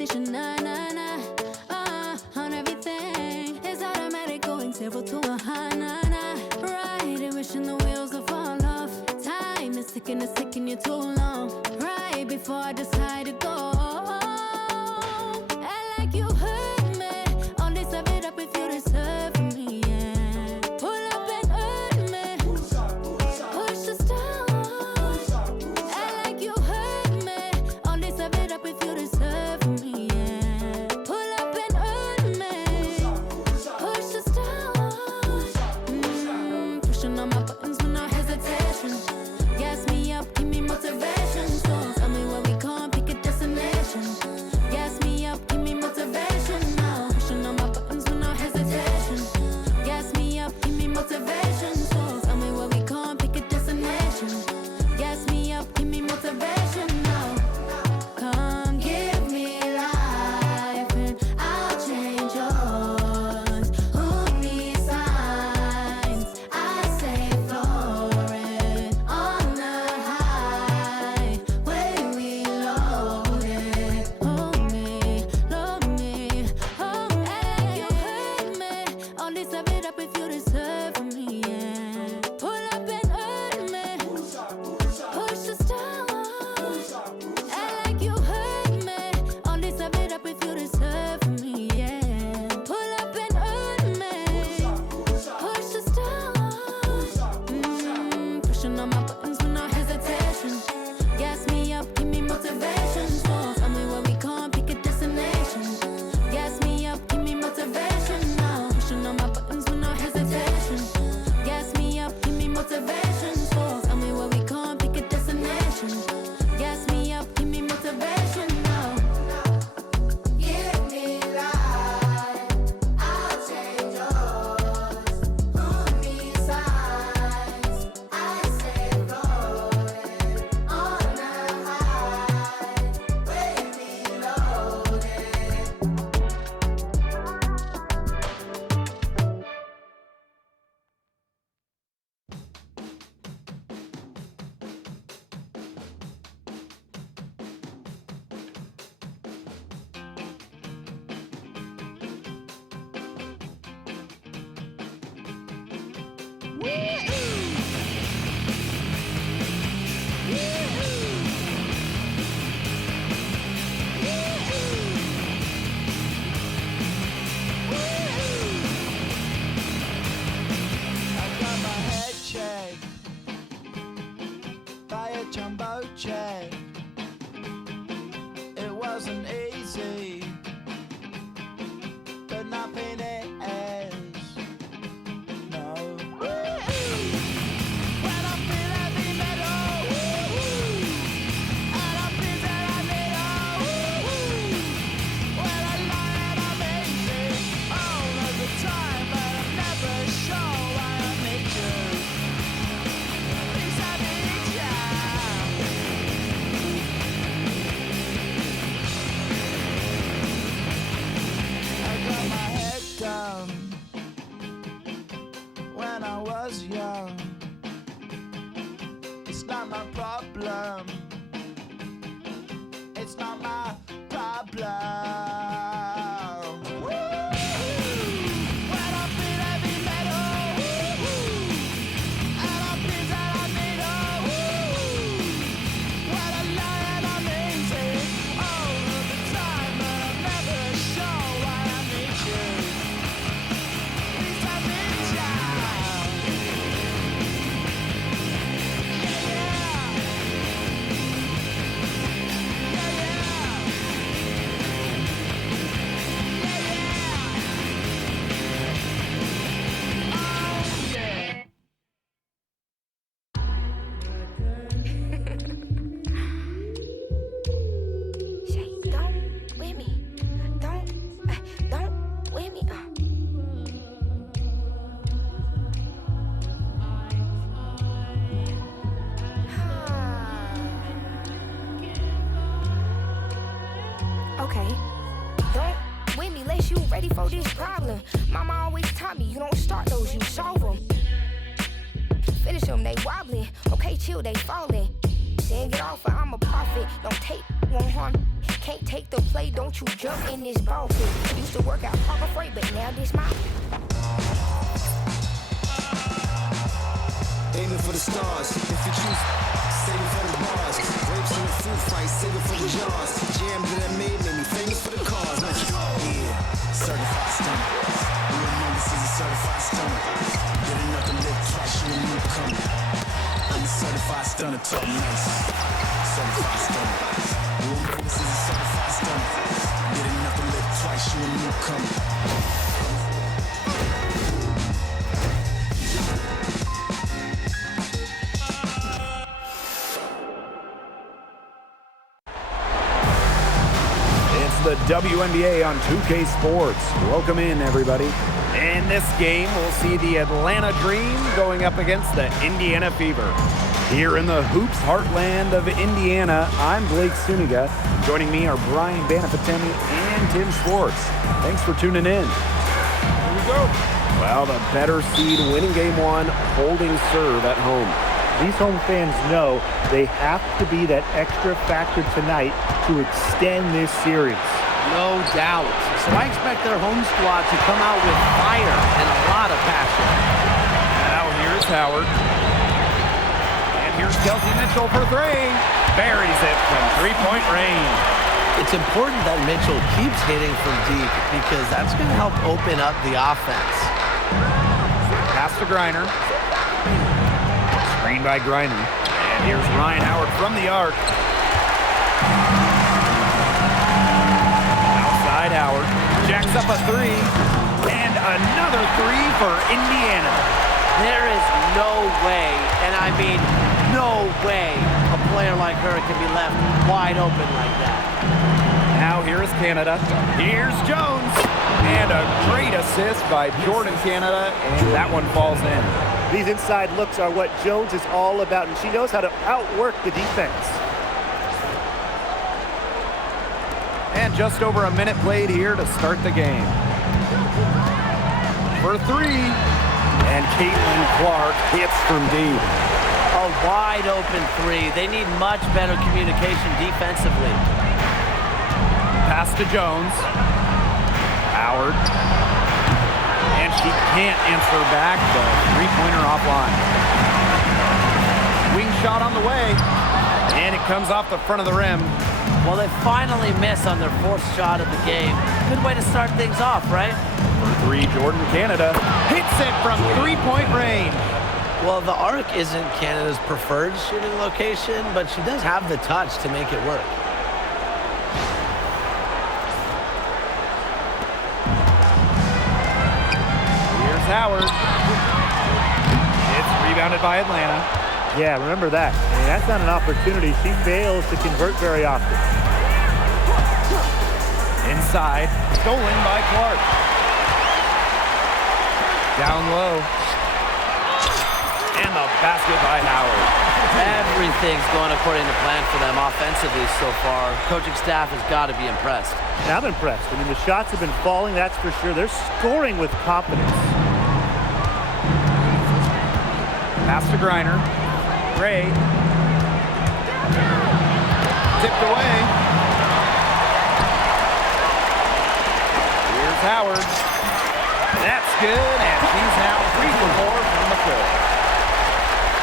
Nah, nah, nah, on everything. It's automatic going 0 to 100, nah, nah. Right, and wishing the wheels will fall off. Time is ticking, it's taking you too long. Right before I decide to go. Act like you hurt me. Only serve it up if you deserve from me, yeah. Pull up and hurt me. Push the stars. Act like you hurt me. Only serve it up if you deserve from me, yeah. Pull up and hurt me. Push the stars. Pushing on my buttons with no hesitation. Gas me up, give me motivation. So tell me where we going, pick a destination. Gas me up, give me motivation now. Pushing on my buttons with no hesitation. Gas me up, give me motivation. So tell me where we going, pick a destination. Gas me up, give me motivation now. Come give me life and I'll change yours. Who needs signs? I say floating on the highway we loaded. Hold me, love me, hold me. Act like you hurt me. Only serve it up if you deserve from me, yeah. Pull up and hurt me. Push the stars. Act like you hurt me. Only serve it up if you deserve from me, yeah. Pull up and hurt me. Push the stars. Pushing on my buttons with no hesitation. Gas me up, give me motivation. So tell me where we going, pick a destination. Gas me up, give me motivation now. Pushing on my buttons with no hesitation. Gas me up, give me motivation. So tell me where we going, pick a destination. Gas me up, give me motivation now. Give me life, I'll change yours. Who needs signs? I say floating on the highway we loaded. I got my head checked by a jumbo jet. It wasn't easy, but nothing is. No. When I feel heavy metal, and I feel that I need when I lie and I'm easy all of the time, but I'm never sure why I need you. Please I need ya. I got my head down when I was young. It's not my problem. It's not my problem. When I feel heavy metal, and I feel that I need when I lie and I'm easy all of the time, but I'm never sure why I need you. Please I need ya. Yeah, yeah. Yeah, chill, they falling. Then get off or I'm a prophet. Don't take, won't harm. can't take the play, don't you jump in this ball pit. Used to work out park afraid, but now this my. Aiming for the stars, if you choose, saving for the bars. Grapes in the fruit fight, saving for the jars. Jam that I made me famous for the cars. Yeah, certified stunner. Real man, this is a certified stunner. Get enough to live twice, you a newcomer. I'm a certified stunner, talk nice. Certified stunner. Real man, this is a certified stunner. Get enough to live twice, you a newcomer. The WNBA on 2K Sports. Welcome in, everybody. In this game, we'll see the Atlanta Dream going up against the Indiana Fever. Here in the hoops heartland of Indiana, I'm Blake Suniga. Joining me are Brian Banafitemi and Tim Schwartz. Thanks for tuning in. Here we go. Well, the better seed winning game one, holding serve at home. These home fans know they have to be that extra factor tonight to extend this series. No doubt. So I expect their home squad to come out with fire and a lot of passion. Now here's Howard. And here's Kelsey Mitchell for three. Buries it from three-point range. It's important that Mitchell keeps hitting from deep because that's going to help open up the offense. Pass to Griner. Screen by Griner. And here's Rhyne Howard from the arc. Outside Howard. Jacks up a three. And another three for Indiana. There is no way, and I mean no way, a player like her can be left wide open like that. Now here is Canada. Here's Jones. And a great assist by Jordan Canada. And that one falls in. These inside looks are what Jones is all about, and she knows how to outwork the defense. And just over a minute played here to start the game. For three. And Caitlin Clark hits from deep. A wide open three. They need much better communication defensively. Pass to Jones. Howard. And she can't answer back the three-pointer offline. Wing shot on the way. And it comes off the front of the rim. Well, they finally miss on their fourth shot of the game. Good way to start things off, right? For three, Jordan Canada hits it from three-point range. Well, the arc isn't Canada's preferred shooting location, but she does have the touch to make it work. Here's Howard. It's rebounded by Atlanta. Yeah, remember that. I mean, that's not an opportunity. She fails to convert very often. Inside, stolen by Clark. Down low. And the basket by Howard. Everything's going according to plan for them offensively so far. Coaching staff has got to be impressed. And I'm impressed. I mean, the shots have been falling, that's for sure. They're scoring with confidence. Pass to Griner. Ray. Tipped away. Here's Howard. That's good, and she's now 3 for 4 from the floor.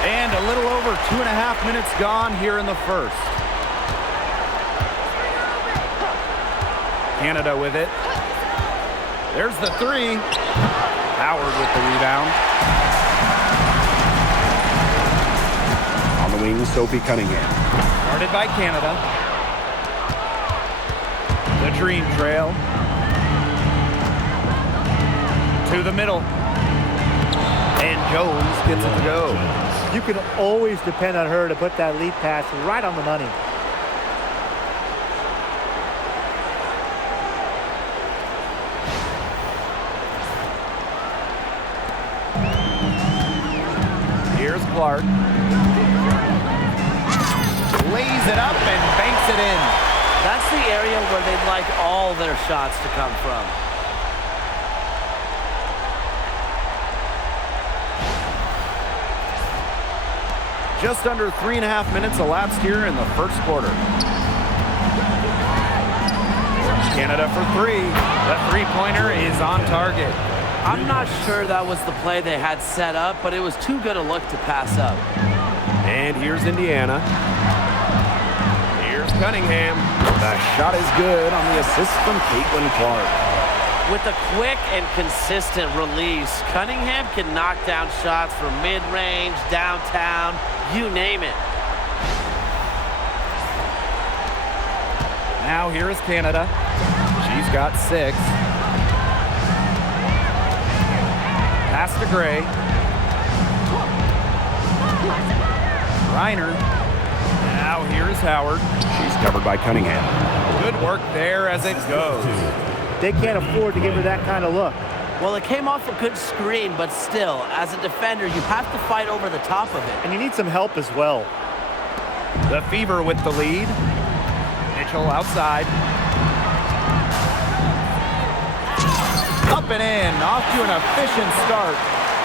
And a little over 2.5 minutes gone here in the first. Canada with it. There's the three. Howard with the rebound. On the wing, Sophie Cunningham. Guarded by Canada. The Dream trail. To the middle. And Jones gets it to go. You can always depend on her to put that lead pass right on the money. Here's Clark. Lays it up and banks it in. That's the area where they'd like all their shots to come from. Just under 3.5 minutes elapsed here in the first quarter. Canada for three. The three-pointer is on target. I'm not sure that was the play they had set up, but it was too good a look to pass up. And here's Indiana. Here's Cunningham. The shot is good on the assist from Caitlin Clark. With a quick and consistent release, Cunningham can knock down shots from mid-range, downtown, you name it. Now here is Canada. She's got 6. Pass to Gray. Reiner. Now here is Howard. She's covered by Cunningham. Good work there as it goes. They can't afford to give her that kind of look. Well, it came off a good screen, but still, as a defender, you have to fight over the top of it. And you need some help as well. The Fever with the lead. Mitchell outside. Up and in, off to an efficient start.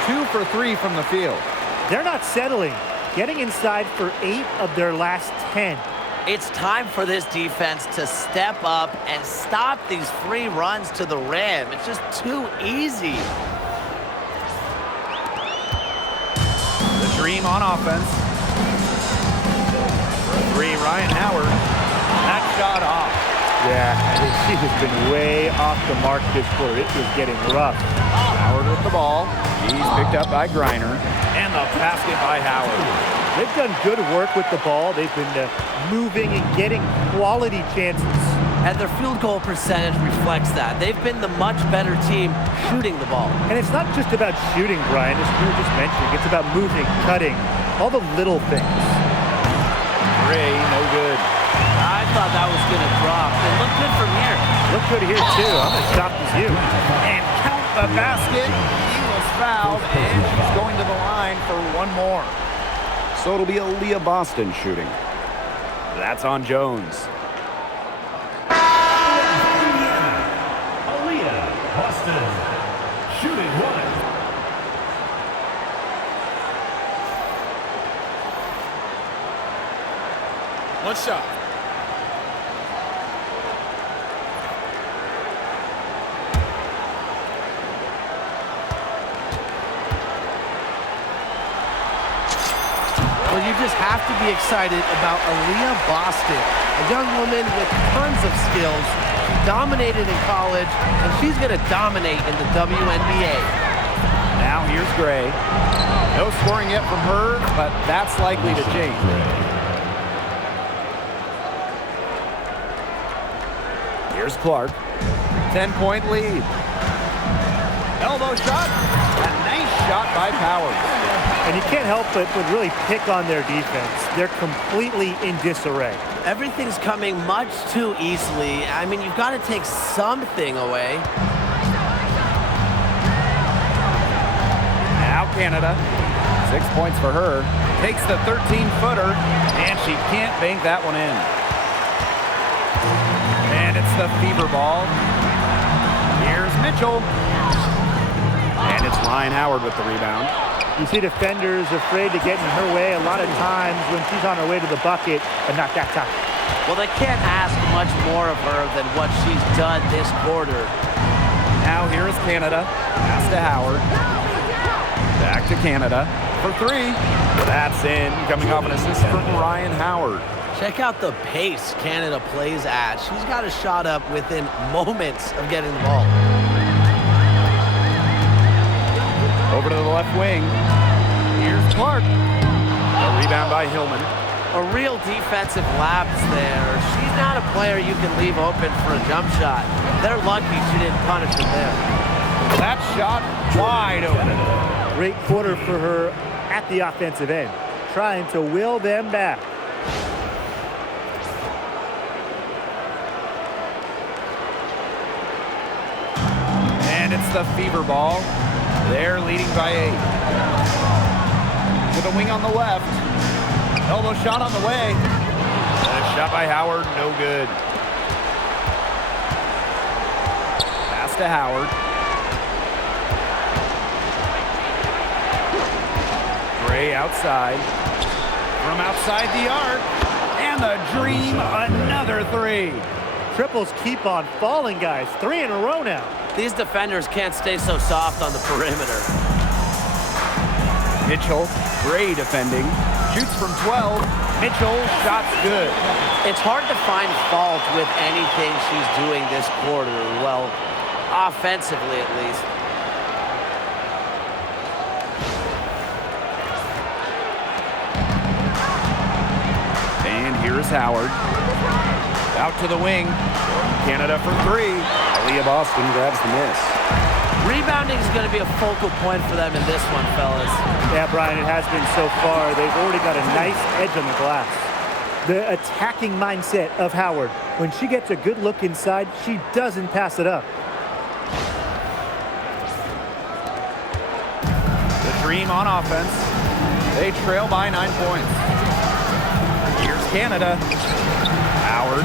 2 for 3 from the field. They're not settling. Getting inside for 8 of their last 10. It's time for this defense to step up and stop these free runs to the rim. It's just too easy. The Dream on offense. For 3, Rhyne Howard. That shot off. Yeah, I think she has been way off the mark this quarter. It was getting rough. Howard with the ball. He's picked up by Griner. And the basket by Howard. They've done good work with the ball. They've been moving and getting quality chances. And their field goal percentage reflects that. They've been the much better team shooting the ball. And it's not just about shooting, Brian, as we were just mentioning. It's about moving, cutting, all the little things. Gray, no good. I thought that was going to drop. It looked good from here. Looked good here, too. I'm as shocked as you. And count the basket. He was fouled, and she's going to the line for one more. So it'll be Aaliyah Boston shooting. That's on Jones. Aaliyah Boston, shooting 1. One shot. Well, you just have to be excited about Aaliyah Boston, a young woman with tons of skills. She dominated in college, and she's going to dominate in the WNBA. Now here's Gray. No scoring yet from her, but that's likely to change. Here's Clark. 10-point lead. Elbow shot. A nice shot by Powers. And you can't help but really pick on their defense. They're completely in disarray. Everything's coming much too easily. I mean, you've got to take something away. Now Canada. 6 points for her. Takes the 13-footer, and she can't bank that one in. And it's the Fever ball. Here's Mitchell. And it's Rhyne Howard with the rebound. You see defenders afraid to get in her way a lot of times when she's on her way to the bucket, but not that time. Well, they can't ask much more of her than what she's done this quarter. Now here is Canada. Pass to Howard. Back to Canada for 3. That's in. Coming off an assist from Rhyne Howard. Check out the pace Canada plays at. She's got a shot up within moments of getting the ball. Over to the left wing. Here's Clark. A rebound by Hillman. A real defensive lapse there. She's not a player you can leave open for a jump shot. They're lucky she didn't punish him there. That shot wide open. Great quarter for her at the offensive end, trying to will them back. And it's the Fever ball. They're leading by 8. To the wing on the left. Elbow shot on the way. And a shot by Howard, no good. Pass to Howard. Gray outside. From outside the arc. And the Dream, another 3. triples keep on falling, guys. 3 in a row now. These defenders can't stay so soft on the perimeter. Mitchell, Gray defending. Shoots from 12. Mitchell, shot's good. It's hard to find fault with anything she's doing this quarter. Well, offensively at least. And here's Howard. Out to the wing. Canada for 3. Aaliyah Boston grabs the miss. Rebounding is going to be a focal point for them in this one, fellas. Yeah, Brian, it has been so far. They've already got a nice edge on the glass. The attacking mindset of Howard. When she gets a good look inside, she doesn't pass it up. The Dream on offense. They trail by 9 points. Here's Canada. Howard.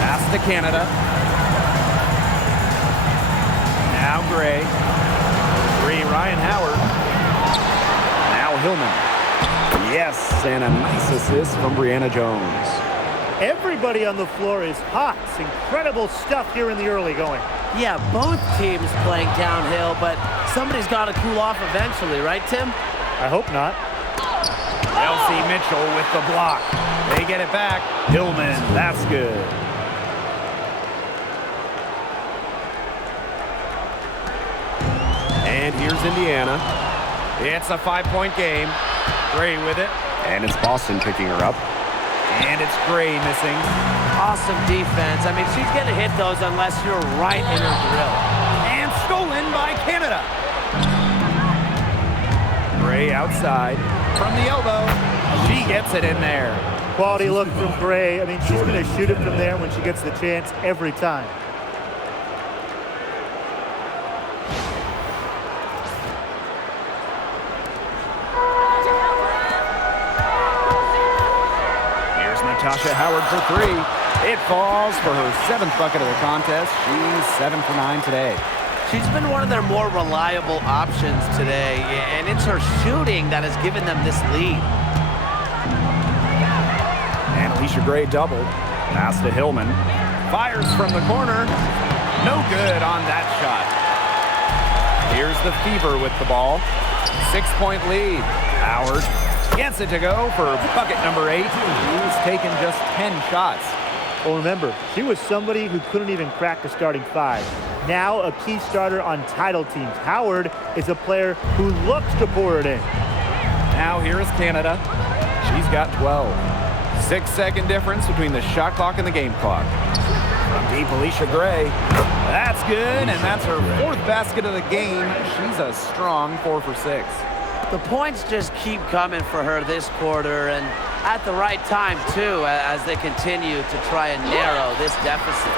Pass to Canada. Now Gray. 3, Rhyne Howard. Now Hillman. Yes, and a nice assist from Brianna Jones. Everybody on the floor is hot. It's incredible stuff here in the early going. Yeah, both teams playing downhill, but somebody's got to cool off eventually, right, Tim? I hope not. Elsie Mitchell with the block. They get it back. Hillman, that's good. And here's Indiana. It's a 5-point game. Gray with it. And it's Boston picking her up. And it's Gray missing. Awesome defense. I mean, she's going to hit those unless you're right in her drill. And stolen by Canada. Gray outside from the elbow. She gets it in there. Quality look from Gray. I mean, she's going to shoot it from there when she gets the chance every time. Natasha Howard for 3. It falls for her 7th bucket of the contest. She's 7 for 9 today. She's been one of their more reliable options today, and it's her shooting that has given them this lead. And Alicia Gray doubled. Pass to Hillman. Fires from the corner. No good on that shot. Here's the Fever with the ball. 6-point lead. Howard gets it to go for bucket number 8. He's taken just 10 shots. Well, remember, she was somebody who couldn't even crack the starting 5. Now a key starter on title teams. Howard is a player who looks to pour it in. Now here is Canada. She's got 12. 6-second difference between the shot clock and the game clock. From deep, Alicia Gray. That's good, and that's her 4th basket of the game. She's a strong 4 for 6. The points just keep coming for her this quarter, and at the right time, too, as they continue to try and narrow this deficit.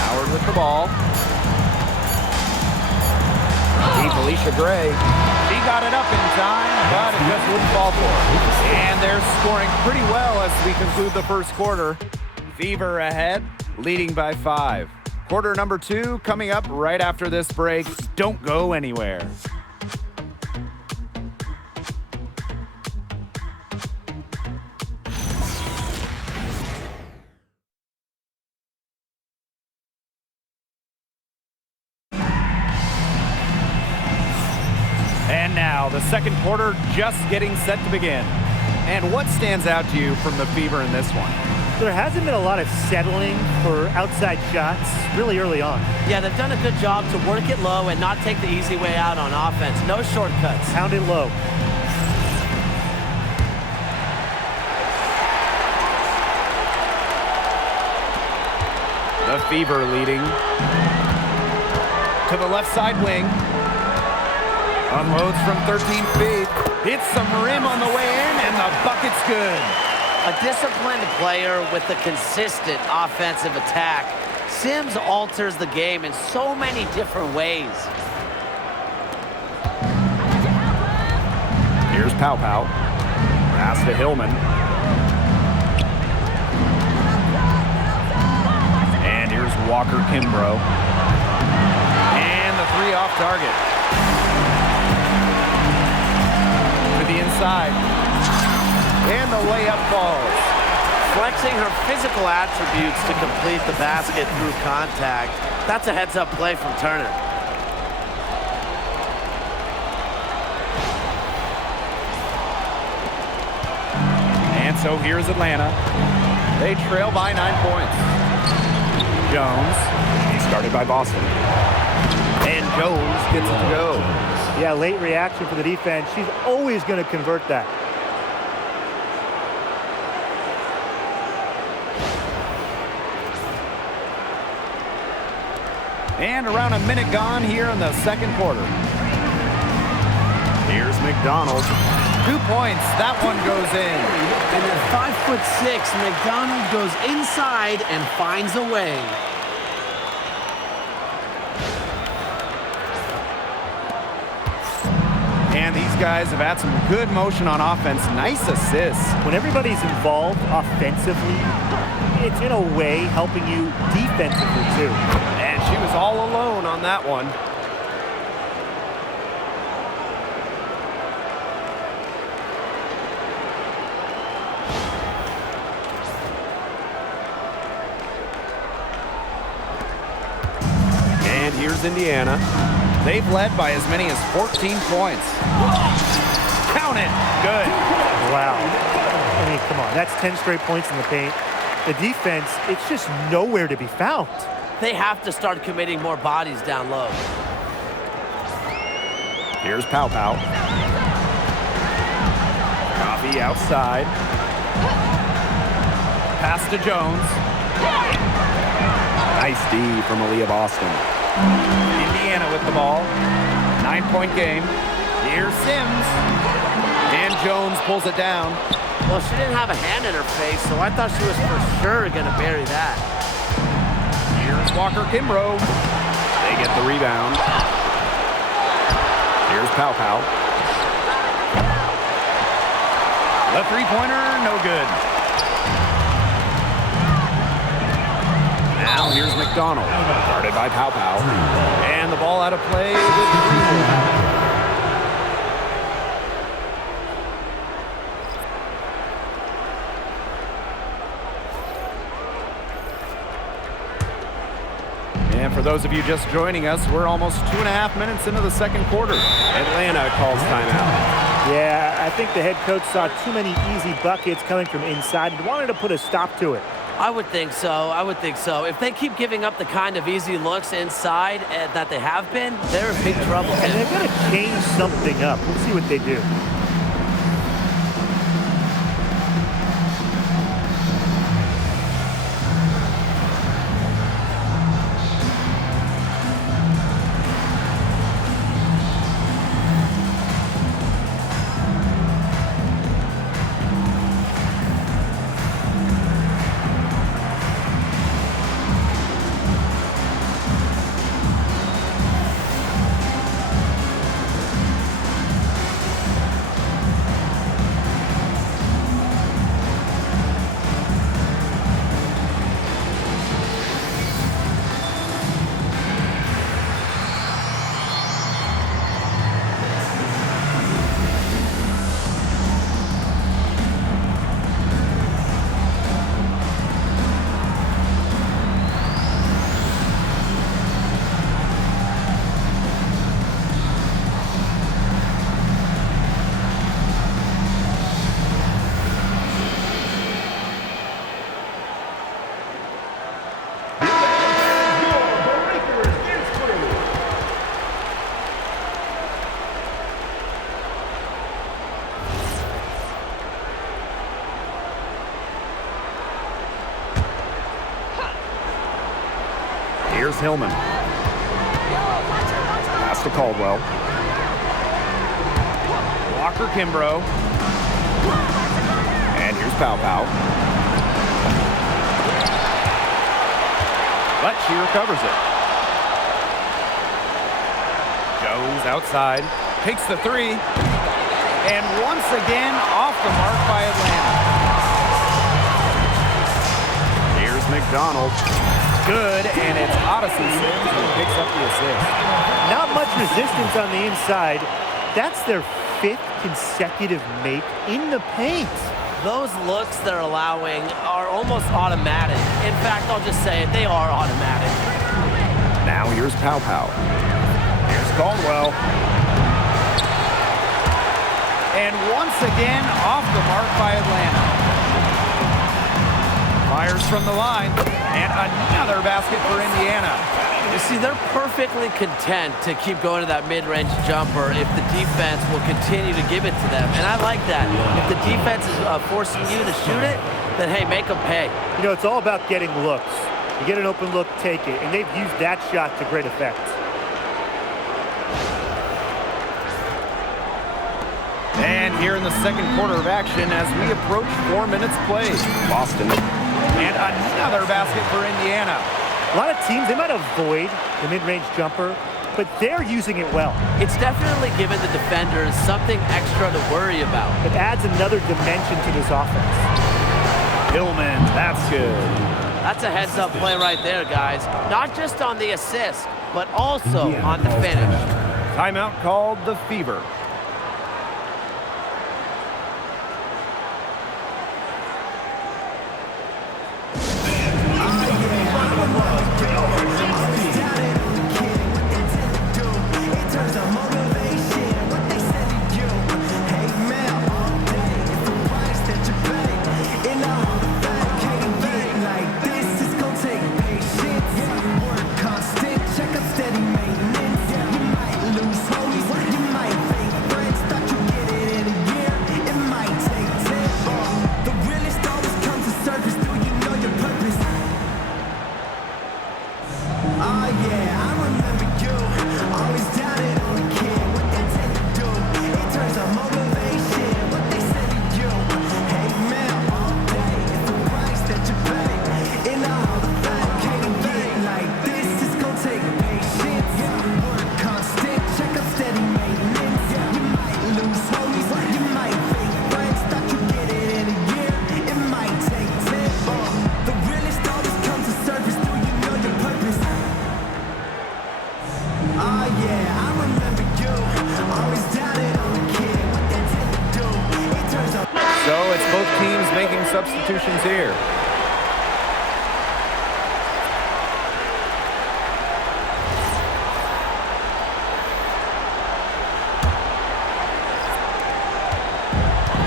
Howard with the ball. Deep Alicia Gray. She got it up in time, but it just wouldn't fall for her. And they're scoring pretty well as we conclude the first quarter. Fever ahead, leading by 5. Quarter number 2 coming up right after this break. Don't go anywhere. And now the second quarter just getting set to begin. And what stands out to you from the Fever in this one? There hasn't been a lot of settling for outside shots really early on. Yeah, they've done a good job to work it low and not take the easy way out on offense. No shortcuts. Pound it low. The Fever leading to the left side wing. Unloads from 13 feet. Hits some rim on the way in, and the bucket's good. A disciplined player with a consistent offensive attack. Sims alters the game in so many different ways. Here's Pow Pow. Pass to Hillman. And here's Walker Kimbrough. And the 3 off target. To the inside. And the layup falls. Flexing her physical attributes to complete the basket through contact. That's a heads-up play from Turner. And so here's Atlanta. They trail by 9 points. Jones, he's started by Boston. And Jones gets it to go. Yeah, late reaction for the defense. She's always going to convert that. And around a minute gone here in the second quarter. Here's McDonald. 2 points. That one goes in. And at 5'6", McDonald goes inside and finds a way. And these guys have had some good motion on offense. Nice assists. When everybody's involved offensively, it's in a way helping you defensively too. And she was all alone on that one. And here's Indiana. They've led by as many as 14 points. Count it. Good. Wow. I mean, come on. That's 10 straight points in the paint. The defense, it's just nowhere to be found. They have to start committing more bodies down low. Here's Pow Pow. Coffee outside. Pass to Jones. Nice D from Aaliyah Boston. Indiana with the ball. 9-point game. Here's Sims. And Jones pulls it down. Well, she didn't have a hand in her face, so I thought she was for sure going to bury that. Here's Walker Kimbrough. They get the rebound. Here's Pow Pow. The three-pointer, no good. Now here's McDonald. Guarded by Pow Pow. And the ball out of play with Greenwood. And for those of you just joining us, we're almost 2.5 minutes into the second quarter. Atlanta calls timeout. Yeah, I think the head coach saw too many easy buckets coming from inside and wanted to put a stop to it. I would think so. I would think so. If they keep giving up the kind of easy looks inside that they have been, they're in big trouble. And they're going to change something up. We'll see what they do. Here's Hillman. Pass to Caldwell. Walker Kimbrough. And here's Pow Pow. But she recovers it. Jones outside. Takes the three. And once again, off the mark by Atlanta. Here's McDonald. Good, and it's Odyssey Sims who picks up the assist. Not much resistance on the inside. That's their 5th consecutive make in the paint. Those looks they're allowing are almost automatic. In fact, I'll just say it, they are automatic. Now here's Pow Pow. Here's Caldwell. And once again, off the mark by Atlanta. Fires from the line, and another basket for Indiana. You see, they're perfectly content to keep going to that mid-range jumper if the defense will continue to give it to them. And I like that. If the defense is forcing you to shoot it, then, hey, make them pay. You know, it's all about getting looks. You get an open look, take it. And they've used that shot to great effect. And here in the second quarter of action as we approach 4 minutes played. Boston. And another basket for Indiana. A lot of teams, they might avoid the mid-range jumper, but they're using it well. It's definitely given the defenders something extra to worry about. It adds another dimension to this offense. Hillman, that's good. That's a heads-up play right there, guys. Not just on the assist, but also on the finish. Timeout called the Fever. Substitutions here.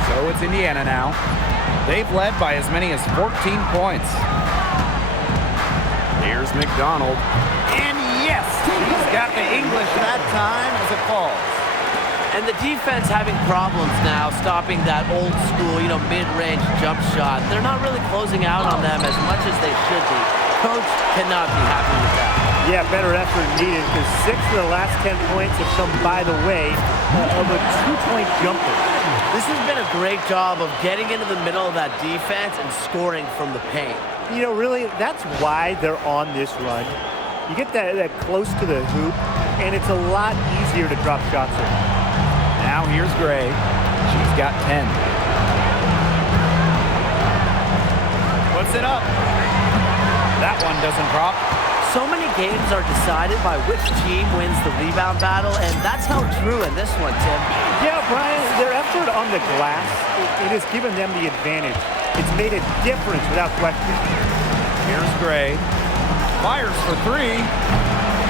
So it's Indiana now. They've led by as many as 14 points. Here's McDonald. And yes, he's got the English that time as it falls. And the defense having problems now stopping that old school, mid-range jump shot. They're not really closing out on them as much as they should be. Coach cannot be happy with that. Yeah, better effort needed because 6 of the last 10 points have come by the way of a 2-point jumper. This has been a great job of getting into the middle of that defense and scoring from the paint. You know, really, that's why they're on this run. You get that close to the hoop, and it's a lot easier to drop shots in. Now here's Gray. She's got 10. Puts it up. That one doesn't drop. So many games are decided by which team wins the rebound battle, and that's held true in this one, Tim. Yeah, Brian, their effort on the glass, it has given them the advantage. It's made a difference without question. Here's Gray. Fires for 3.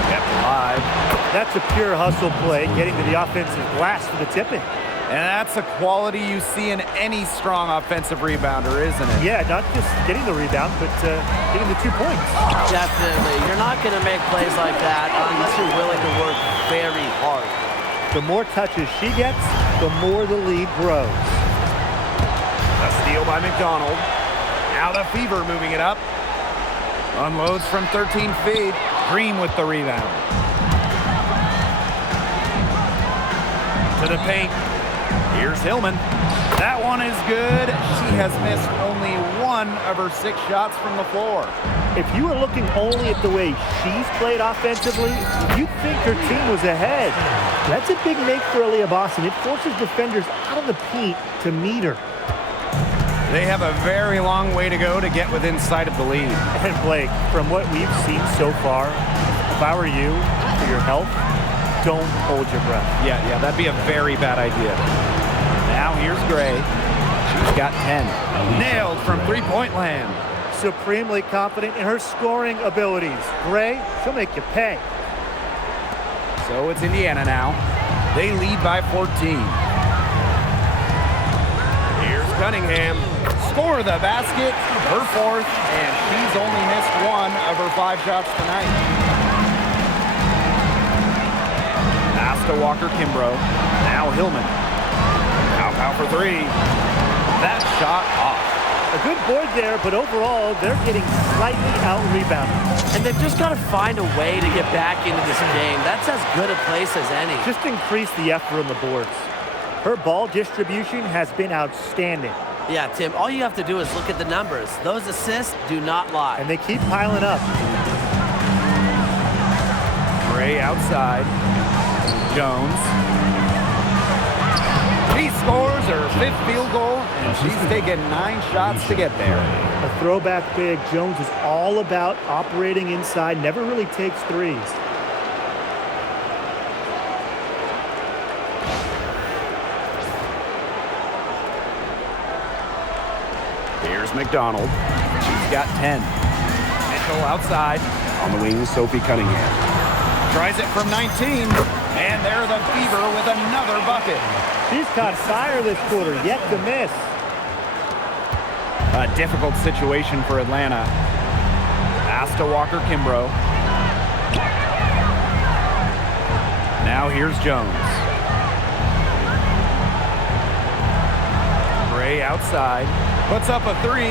Kept alive. That's a pure hustle play, getting to the offensive glass for the tip-in. And that's a quality you see in any strong offensive rebounder, isn't it? Yeah, not just getting the rebound, but getting the 2 points. Definitely. You're not going to make plays like that unless you're willing to work very hard. The more touches she gets, the more the lead grows. A steal by McDonald. Now the Fever moving it up. Unloads from 13 feet. Green with the rebound. To the paint. Here's Hillman. That one is good. She has missed only 1 of her 6 shots from the floor. If you were looking only at the way she's played offensively, you'd think her team was ahead. That's a big make for Aaliyah Boston. It forces defenders out of the paint to meet her. They have a very long way to go to get within sight of the lead. And Blake, from what we've seen so far, if I were you, for your health, don't hold your breath. Yeah, that'd be a very bad idea. Now here's Gray. She She's got 10. Nailed from three-point land. Supremely confident in her scoring abilities. Gray, she'll make you pay. So it's Indiana now. They lead by 14. Here's Cunningham. Score the basket, her fourth, and she's only missed one of her 5 shots tonight. Pass to Walker-Kimbrough. Now Hillman. Pow for 3. That shot off. A good board there, but overall, they're getting slightly out-rebounded. And they've just got to find a way to get back into this game. That's as good a place as any. Just increase the effort on the boards. Her ball distribution has been outstanding. Yeah, Tim, all you have to do is look at the numbers. Those assists do not lie. And they keep piling up. Gray outside. Jones. She scores her 5th field goal, and she's taken 9 shots to get there. A throwback big. Jones is all about operating inside, never really takes threes. Here's McDonald. She's got 10. Mitchell outside. On the wing, Sophie Cunningham. Tries it from 19. And there the Fever with another bucket. She's caught fire this quarter, yet to miss. A difficult situation for Atlanta. Pass to Walker-Kimbrough. Now here's Jones. Gray outside. Puts up a 3.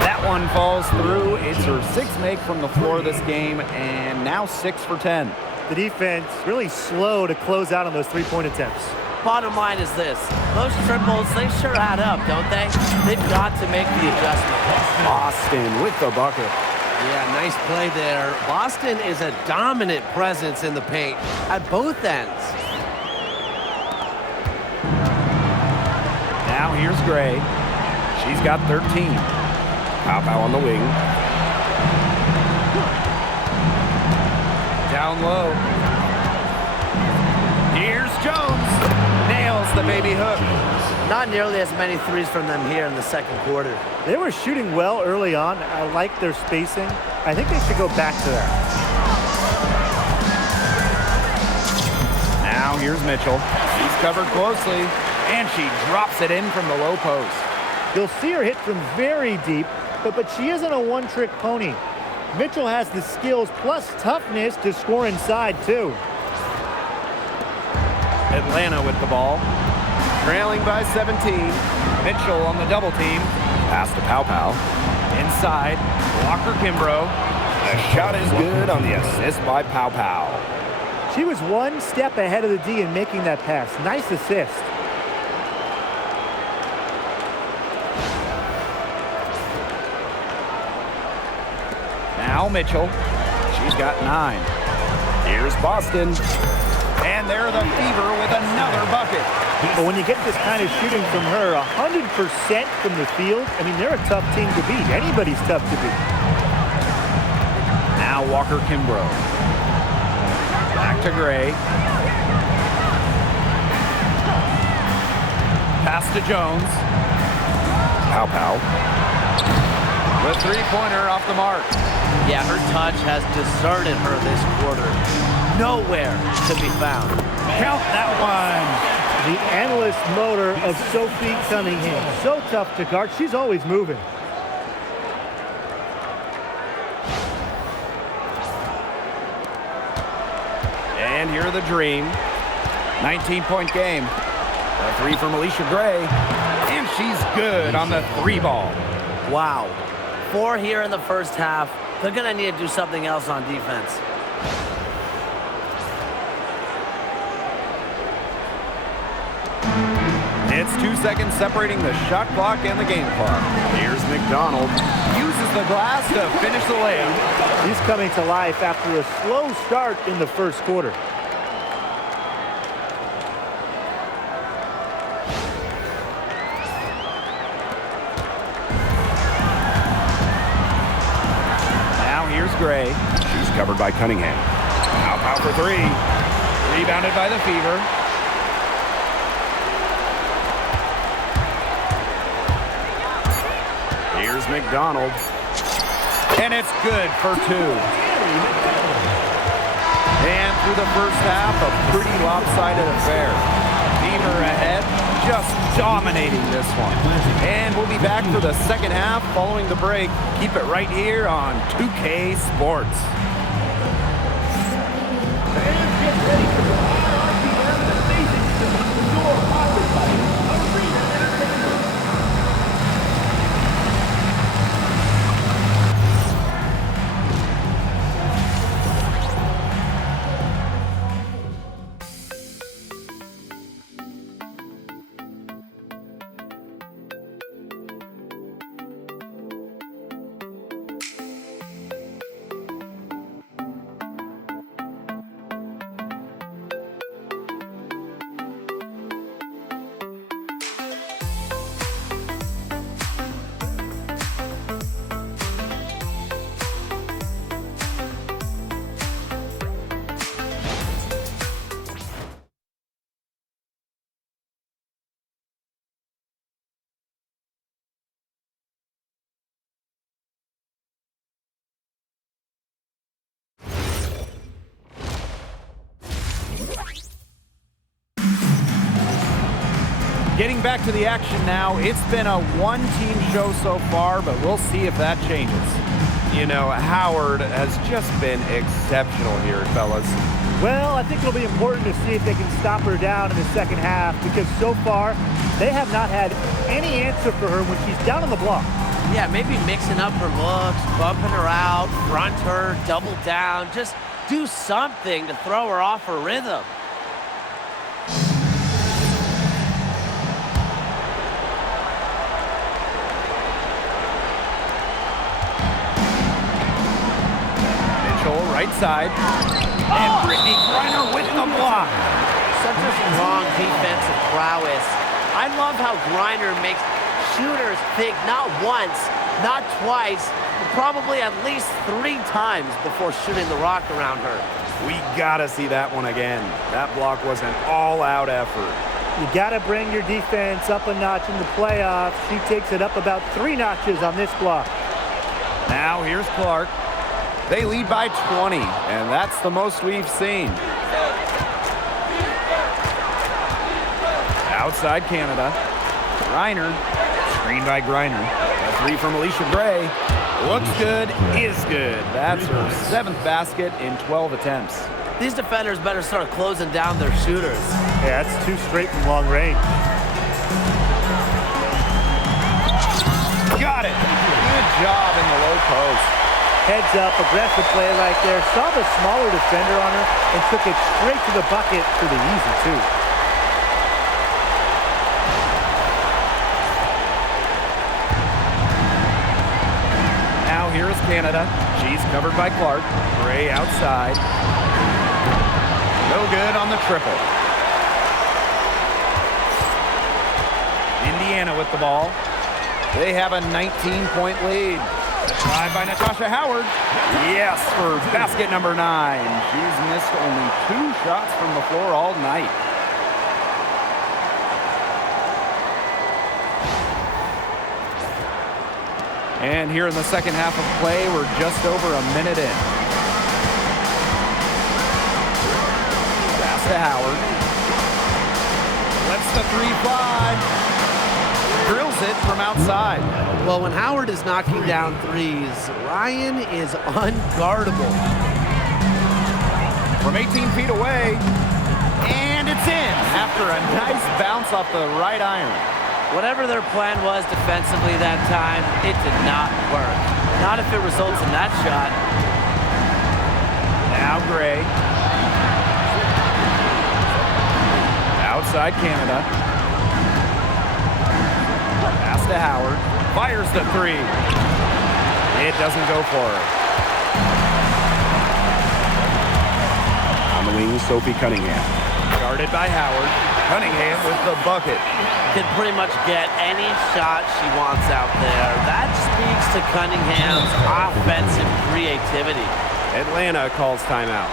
That one falls through. It's her 6th make from the floor this game, and now 6 for 10. The defense really slow to close out on those 3-point attempts. Bottom line is this. Those triples, they sure add up, don't they? They've got to make the adjustment. Boston with the bucket. Yeah, nice play there. Boston is a dominant presence in the paint at both ends. Now here's Gray. She's got 13. Pow on the wing. Down low. Here's Jones. Nails the baby hook. Not nearly as many threes from them here in the second quarter. They were shooting well early on. I like their spacing. I think they should go back to that. Now here's Mitchell. She's covered closely, and she drops it in from the low post. You'll see her hit from very deep, but she isn't a one-trick pony. Mitchell has the skills plus toughness to score inside, too. Atlanta with the ball. Trailing by 17. Mitchell on the double team. Pass to Pow. Inside. Walker-Kimbrough. The shot is good on the assist by Pow. She was one step ahead of the D in making that pass. Nice assist. Now Mitchell. She's got 9. Here's Boston. And there the Fever with another bucket. But when you get this kind of shooting from her, 100% from the field, I mean, they're a tough team to beat. Anybody's tough to beat. Now Walker-Kimbrough. Back to Gray. Pass to Jones. Pow. The three-pointer off the mark. Yeah, her touch has deserted her this quarter. Nowhere to be found. Count that one. The endless motor of Sophie Cunningham. So tough to guard. She's always moving. And here are the Dream. 19-point game. A 3 from Alicia Gray. And she's good on the 3-ball. Wow. 4 here in the first half. They're going to need to do something else on defense. It's 2 seconds separating the shot clock and the game clock. Here's McDonald. Uses the glass to finish the layup. He's coming to life after a slow start in the first quarter. Now here's Gray. She's covered by Cunningham. Pow for 3. Rebounded by the Fever. McDonald. And it's good for 2. And through the first half, a pretty lopsided affair. Fever ahead, just dominating this one. And we'll be back for the second half following the break. Keep it right here on 2K Sports. Getting back to the action now, it's been a one-team show so far, but we'll see if that changes. You know, Howard has just been exceptional here, fellas. Well, I think it'll be important to see if they can stop her down in the second half, because so far, they have not had any answer for her when she's down on the block. Yeah, maybe mixing up her looks, bumping her out, front her, double down, just do something to throw her off her rhythm. Right side, and Brittany Griner with the block. Such a strong defensive prowess. I love how Griner makes shooters think not once, not twice, but probably at least 3 times before shooting the rock around her. We gotta see that one again. That block was an all-out effort. You gotta bring your defense up a notch in the playoffs. She takes it up about 3 notches on this block. Now here's Clark. They lead by 20, and that's the most we've seen. Outside Canada. Griner, screened by Griner. A 3 from Alicia Gray. Looks good, is good. That's her 7th basket in 12 attempts. These defenders better start closing down their shooters. Yeah, that's 2 straight from long range. Got it. Good job in the low post. Heads up, aggressive play right there. Saw the smaller defender on her and took it straight to the bucket for the easy 2. Now here is Canada. She's covered by Clark. Gray outside. No good on the triple. Indiana with the ball. They have a 19-point lead. Drive by Natasha Howard. Yes, for basket number 9. She's missed only 2 shots from the floor all night. And here in the second half of play, we're just over a minute in. Pass to Howard. Lets the 3 fly. Drills it from outside. Well, when Howard is knocking down 3s, Ryan is unguardable. From 18 feet away, and it's in after a nice bounce off the right iron. Whatever their plan was defensively that time, it did not work. Not if it results in that shot. Now Gray. Outside Canada. Pass to Howard. Fires the 3. It doesn't go for her. On the wing, Sophie Cunningham. Guarded by Howard. Cunningham with the bucket. Can pretty much get any shot she wants out there. That speaks to Cunningham's offensive creativity. Atlanta calls timeout.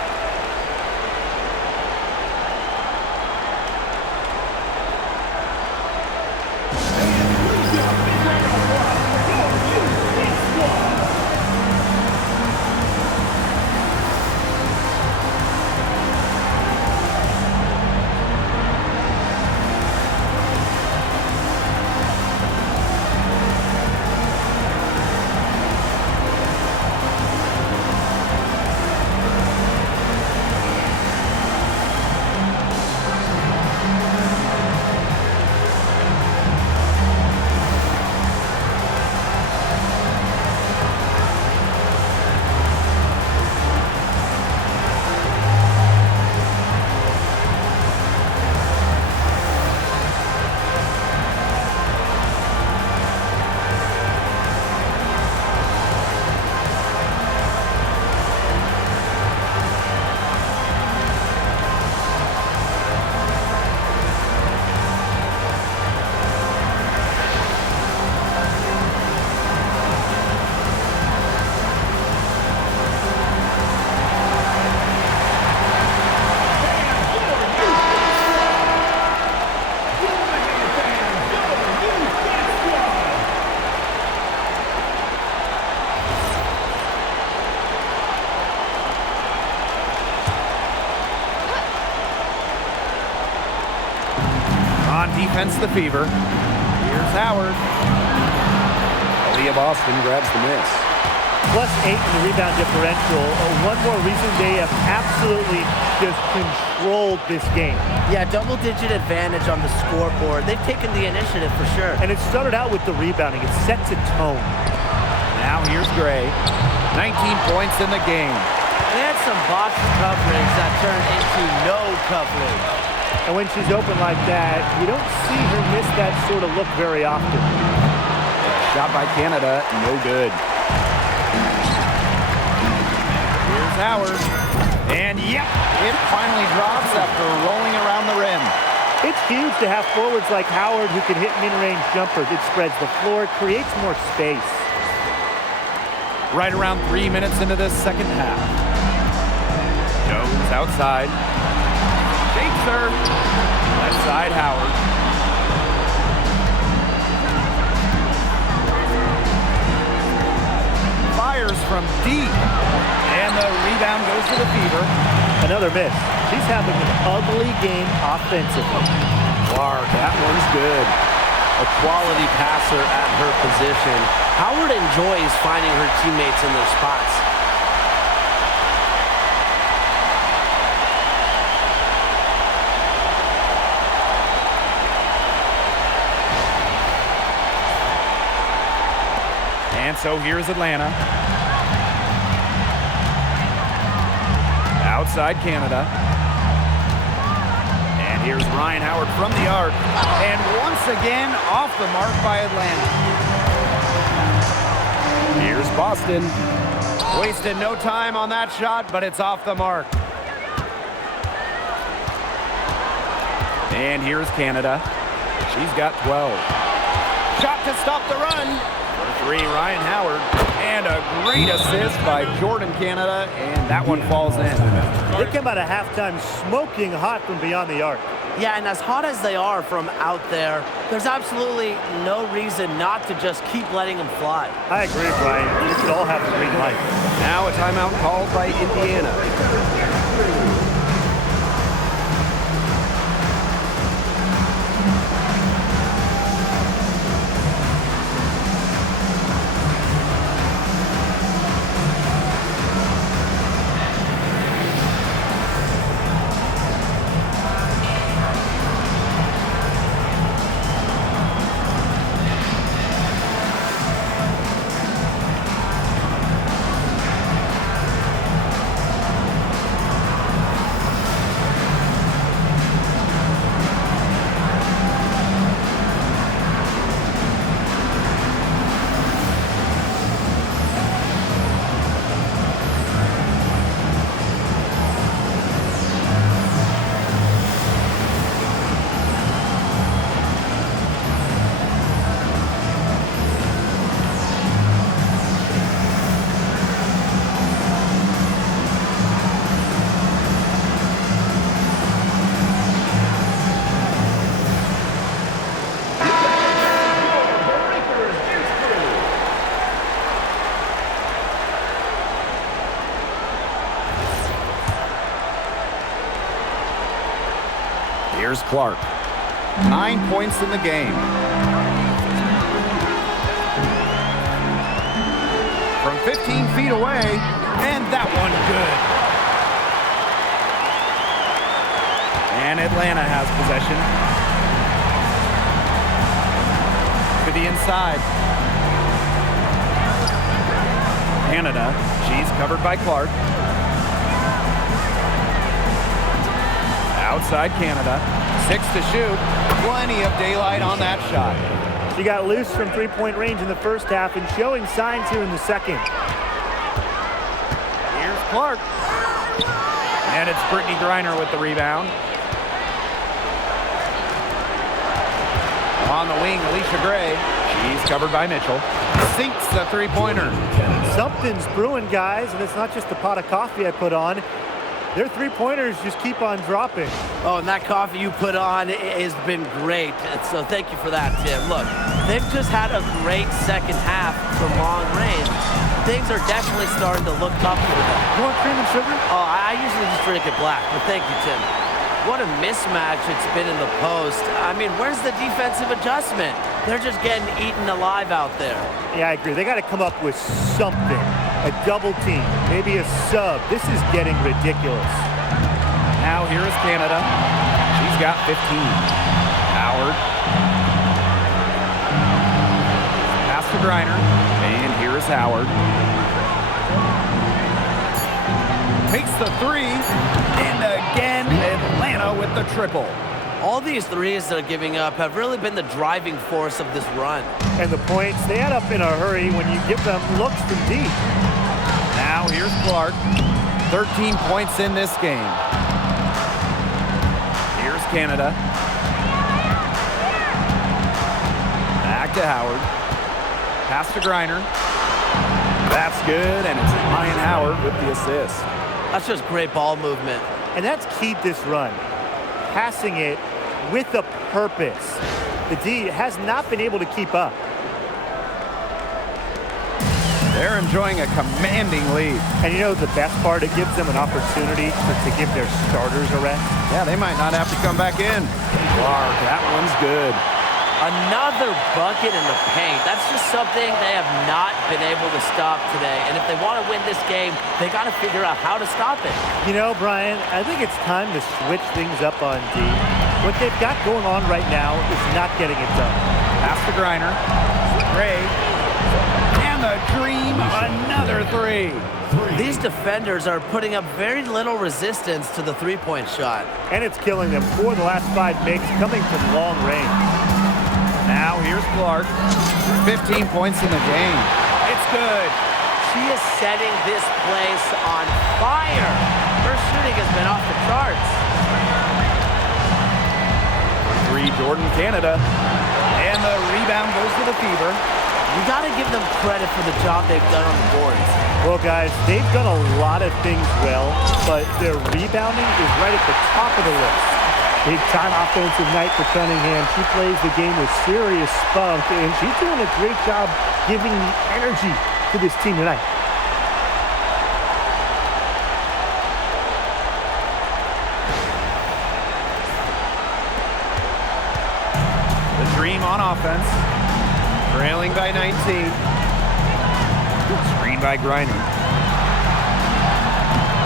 defense the Fever. Here's Howard. Aaliyah Boston grabs the miss. +8 in the rebound differential. One more reason they have absolutely just controlled this game. Yeah, double-digit advantage on the scoreboard. They've taken the initiative for sure. And it started out with the rebounding. It sets a tone. Now here's Gray. 19 points in the game. They had some box coverage that turned into no coverage. And when she's open like that, you don't see her miss that sort of look very often. Shot by Canada, no good. Here's Howard. And yep, it finally drops after rolling around the rim. It's huge to have forwards like Howard who can hit mid-range jumpers. It spreads the floor, creates more space. Right around 3 minutes into this second half. Jones outside. Shakes her. Left side, Howard. Fires from deep. And the rebound goes to the Fever. Another miss. She's having an ugly game offensively. Clark, that one's good. A quality passer at her position. Howard enjoys finding her teammates in their spots. And so here's Atlanta. Outside Canada. And here's Rhyne Howard from the arc. And once again, off the mark by Atlanta. Here's Boston. Wasted no time on that shot, but it's off the mark. And here's Canada. She's got 12. Shot to stop the run. For three, Rhyne Howard. And a great assist by Jordan Canada, and that one falls in. They come out of halftime smoking hot from beyond the arc. Yeah, and as hot as they are from out there, there's absolutely no reason not to just keep letting them fly. I agree, Brian. You should all have a green light. Now a timeout called by Indiana. Here's Clark. 9 points in the game. From 15 feet away, and that one good. And Atlanta has possession. To the inside. Canada, she's covered by Clark. Outside Canada, 6 to shoot. Plenty of daylight on that shot. She got loose from three-point range in the first half and showing signs here in the second. Here's Clark. And it's Brittany Griner with the rebound. On the wing, Alicia Gray. She's covered by Mitchell. Sinks the three-pointer. Something's brewing, guys, and it's not just the pot of coffee I put on. Their three-pointers just keep on dropping. Oh, and that coffee you put on has been great. And so thank you for that, Tim. Look, they've just had a great second half from long range. Things are definitely starting to look up for them. You want cream and sugar? Oh, I usually just drink it black, but thank you, Tim. What a mismatch it's been in the post. I mean, where's the defensive adjustment? They're just getting eaten alive out there. Yeah, I agree. They got to come up with something. A double team, maybe a sub. This is getting ridiculous. Now here is Canada. She's got 15. Howard. Pass to Rhyne. And here is Howard. Makes the three. And again, Atlanta with the triple. All these threes they're giving up have really been the driving force of this run. And the points, they add up in a hurry when you give them looks from deep. Now here's Clark. 13 points in this game. Here's Canada. Back to Howard. Pass to Rhyne. That's good, and it's Rhyne Howard with the assist. That's just great ball movement. And that's keyed this run. Passing it with a purpose. The D has not been able to keep up. They're enjoying a commanding lead. And you know the best part? It gives them an opportunity to give their starters a rest. Yeah, they might not have to come back in. Clark, that one's good. Another bucket in the paint. That's just something they have not been able to stop today. And if they want to win this game, they got to figure out how to stop it. You know, Brian, I think it's time to switch things up on D. What they've got going on right now is not getting it done. Pass to Rhyne. Ray. And the dream, another three. These defenders are putting up very little resistance to the three-point shot. And it's killing them. 4 of the last 5 makes coming from long range. Now here's Clark. 15 points in the game. It's good. She is setting this place on fire. Her shooting has been off the charts. 3, Jordan, Canada. And the rebound goes to the Fever. You got to give them credit for the job they've done on the boards. Well, guys, they've done a lot of things well, but their rebounding is right at the top of the list. Big-time offensive night for Cunningham. She plays the game with serious spunk, and she's doing a great job giving the energy to this team tonight. The Dream on offense. Trailing by 19. Screen by Rhyne.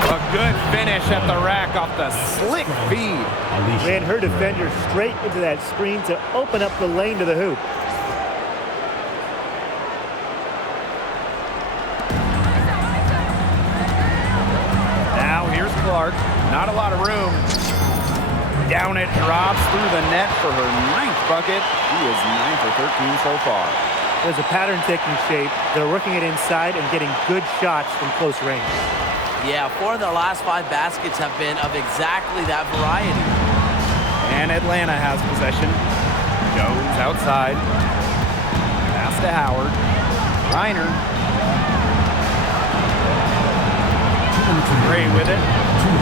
A good finish at the rack off the slick feed. Ran her defender straight into that screen to open up the lane to the hoop. Now here's Clark. Not a lot of room. Down it drops through the net for her 9th bucket. She is 9 for 13 so far. There's a pattern taking shape. They're working it inside and getting good shots from close range. Yeah, 4 of their last 5 baskets have been of exactly that variety. And Atlanta has possession. Jones outside. Pass to Howard. Rhyne. Gray with it.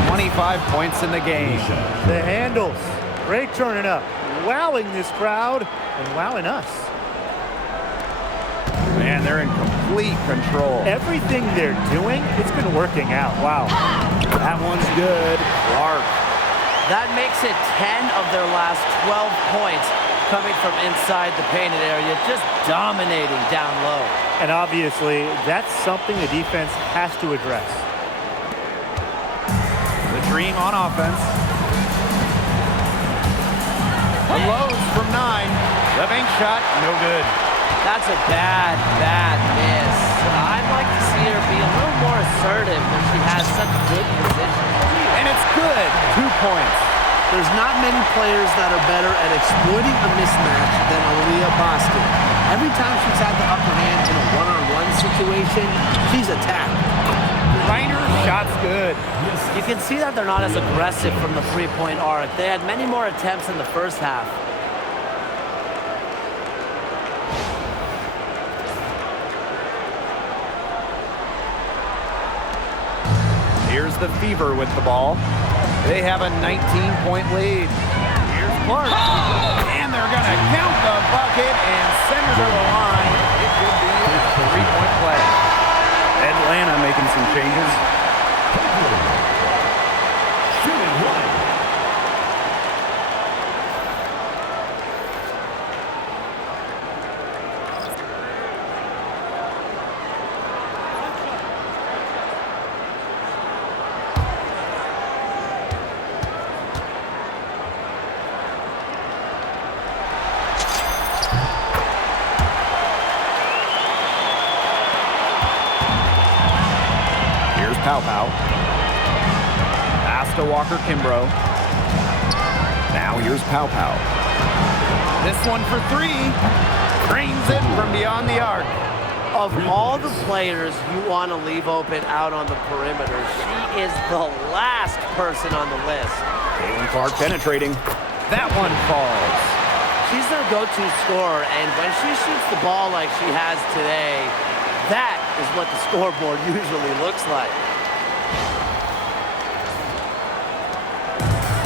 25 points in the game. The handles. Ray turning up. Wowing this crowd and wowing us. Man, they're in complete control. Everything they're doing, it's been working out. Wow. That one's good. Clark. That makes it 10 of their last 12 points coming from inside the painted area, just dominating down low. And obviously, that's something the defense has to address. The Dream on offense. Loads from 9. The bank shot, no good. That's a bad miss. I'd like to see her be a little more assertive when she has such good position. And it's good. 2 points. There's not many players that are better at exploiting a mismatch than Aaliyah Boston. Every time she's had the upper hand in a one-on-one situation, she's attacked. Rhyne shot's good. You can see that they're not as aggressive from the three-point arc. They had many more attempts in the first half. Here's the Fever with the ball. They have a 19-point lead. Here's Clark. And they're going to count the bucket and send her to the line. It could be a 3-point play. Atlanta making some changes. Shooting 1. Here's Pow Pow. Pass to Walker Kimbrough. Now here's Pow Pow. This one for three. Drains it from beyond the arc. Of all the players you want to leave open out on the perimeter, she is the last person on the list. Caitlin Clark penetrating. That one falls. She's their go-to scorer, and when she shoots the ball like she has today, that is what the scoreboard usually looks like.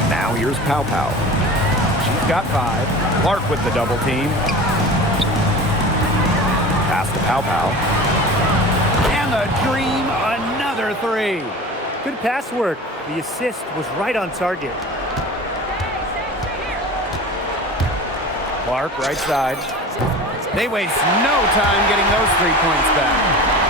Now here's Pow Pow. She's got 5. Clark with the double team. Pass to Pow Pow. And the dream, another 3. Good pass work. The assist was right on target. Clark, right side. They waste no time getting those 3 points back.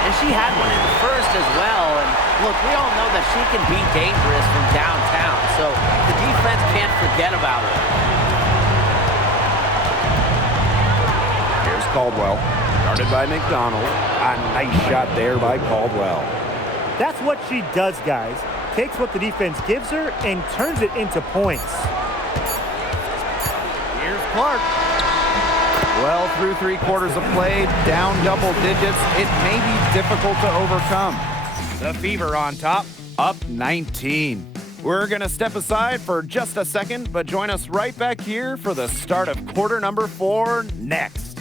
And she had one in the first as well. And look, we all know that she can be dangerous from downtown, so the defense can't forget about her. Here's Caldwell. Guarded by McDonald. A nice shot there by Caldwell. That's what she does, guys. Takes what the defense gives her and turns it into points. Here's Clark. Well, through 3 quarters of play, down double digits, it may be difficult to overcome. The Fever on top, up 19. We're going to step aside for just a second, but join us right back here for the start of quarter number 4 next.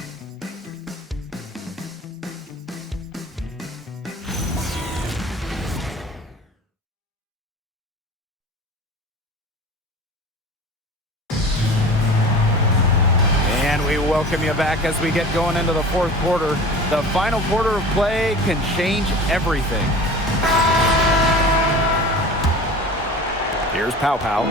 And we welcome you back as we get going into the 4th quarter. The final quarter of play can change everything. Here's Pow Pow.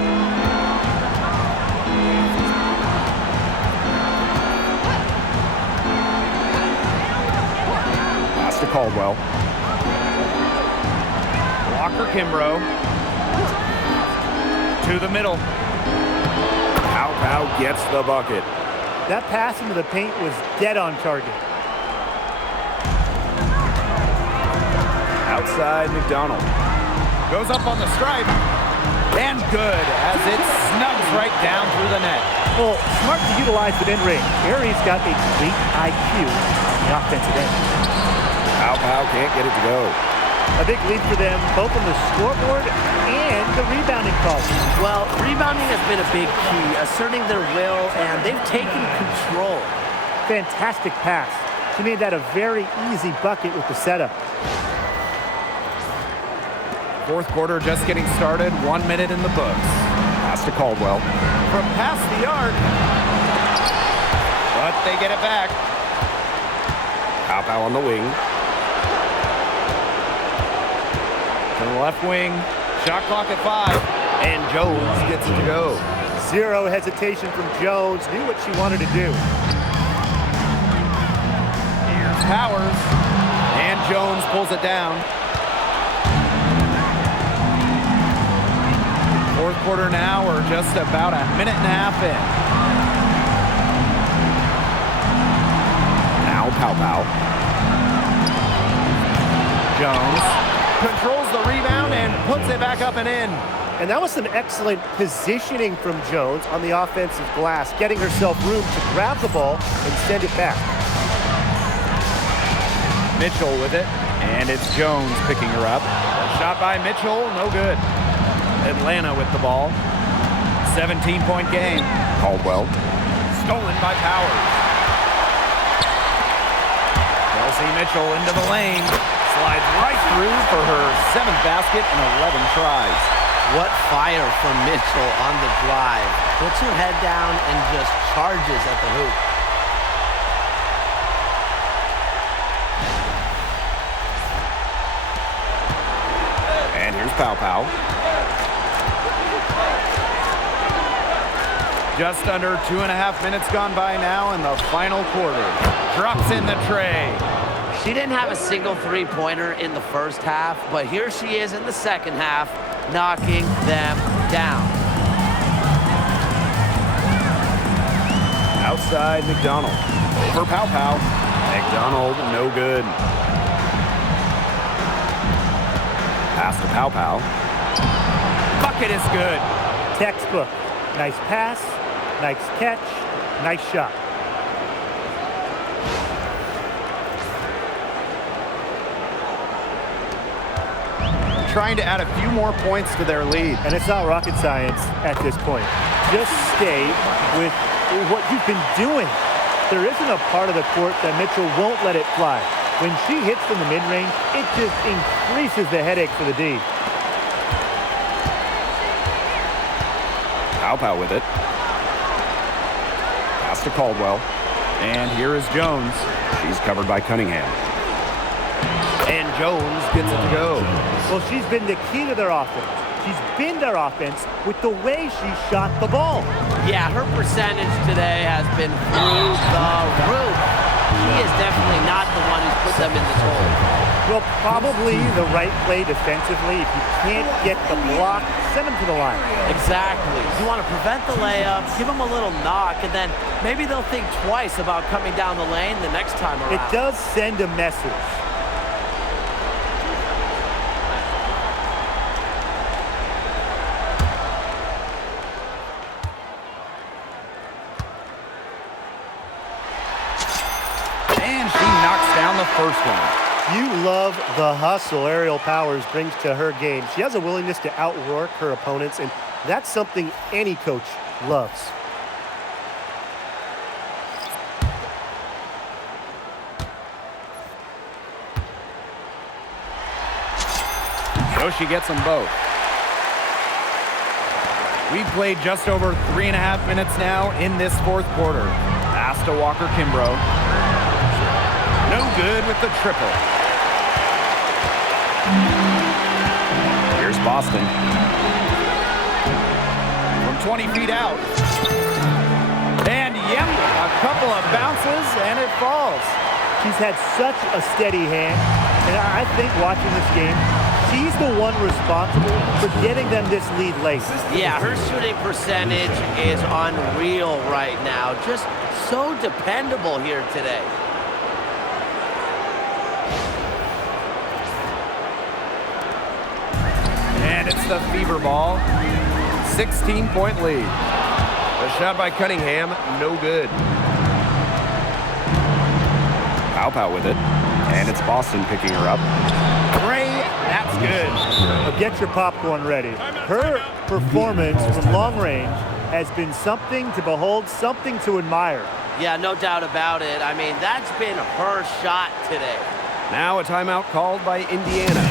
Pass to Caldwell. Walker Kimbrough. To the middle. Pow Pow gets the bucket. That pass into the paint was dead on target. Outside McDonald. Goes up on the stripe. And good as it snugs right down through the net. Well, smart to utilize the mid-range. Aries got a great IQ on the offensive end. Pow Pow can't get it to go. A big lead for them, both on the scoreboard and the rebounding call. Well, rebounding has been a big key, asserting their will, and they've taken control. Fantastic pass. She made that a very easy bucket with the setup. 4th quarter just getting started, 1 minute in the books. Pass to Caldwell. From past the arc. But they get it back. Pow Pow on the wing. To the left wing. Shot clock at 5. And Jones gets it to go. Zero hesitation from Jones. Knew what she wanted to do. Here's Powers. And Jones pulls it down. 4th quarter now, we're just about a minute and a half in. Now Pow Pow. Jones controls the rebound and puts it back up and in. And that was some excellent positioning from Jones on the offensive glass, getting herself room to grab the ball and send it back. Mitchell with it, and it's Jones picking her up. A shot by Mitchell, no good. Atlanta with the ball. 17-point game. Caldwell. Stolen by Powers. Kelsey Mitchell into the lane. Slides right through for her 7th basket in 11 tries. What fire from Mitchell on the drive. Puts her head down and just charges at the hoop. And here's Pow Pow. Just under 2.5 minutes gone by now in the final quarter. Drops in the tray. She didn't have a single three-pointer in the first half, but here she is in the second half, knocking them down. Outside McDonald. Over Pow Pow. McDonald, no good. to Pow Pow. Bucket is good. Textbook. Nice pass, nice catch, nice shot. Trying to add a few more points to their lead. And it's not rocket science at this point. Just stay with what you've been doing. There isn't a part of the court that Mitchell won't let it fly. When she hits from the mid-range, it just increases the headache for the D. Pow Pow with it. Pass to Caldwell. And here is Jones. She's covered by Cunningham. And Jones gets it to go. Well, she's been the key to their offense. She's been their offense with the way she shot the ball. Yeah, her percentage today has been through the roof. She is definitely not the one who's put them in this hole. Well, probably the right play defensively. If you can't get the block, send them to the line. Exactly. You want to prevent the layup, give them a little knock, and then maybe they'll think twice about coming down the lane the next time around. It does send a message. And she knocks down the first one. You love the hustle Aerial Powers brings to her game. She has a willingness to outwork her opponents, and that's something any coach loves. So she gets them both. We've played just over 3.5 minutes now in this fourth quarter. Pass to Walker Kimbrough. No good with the triple. Here's Boston. From 20 feet out. And yep, a couple of bounces and it falls. She's had such a steady hand, and I think watching this game, she's the one responsible for getting them this lead late. Yeah, her shooting percentage is unreal right now. Just so dependable here today. And it's the Fever ball. 16-point lead. A shot by Cunningham, no good. Pow Pow with it. And it's Boston picking her up. Gray, that's good. But get your popcorn ready. Her performance from long range has been something to behold, something to admire. Yeah, no doubt about it. I mean, that's been her shot today. Now a timeout called by Indiana.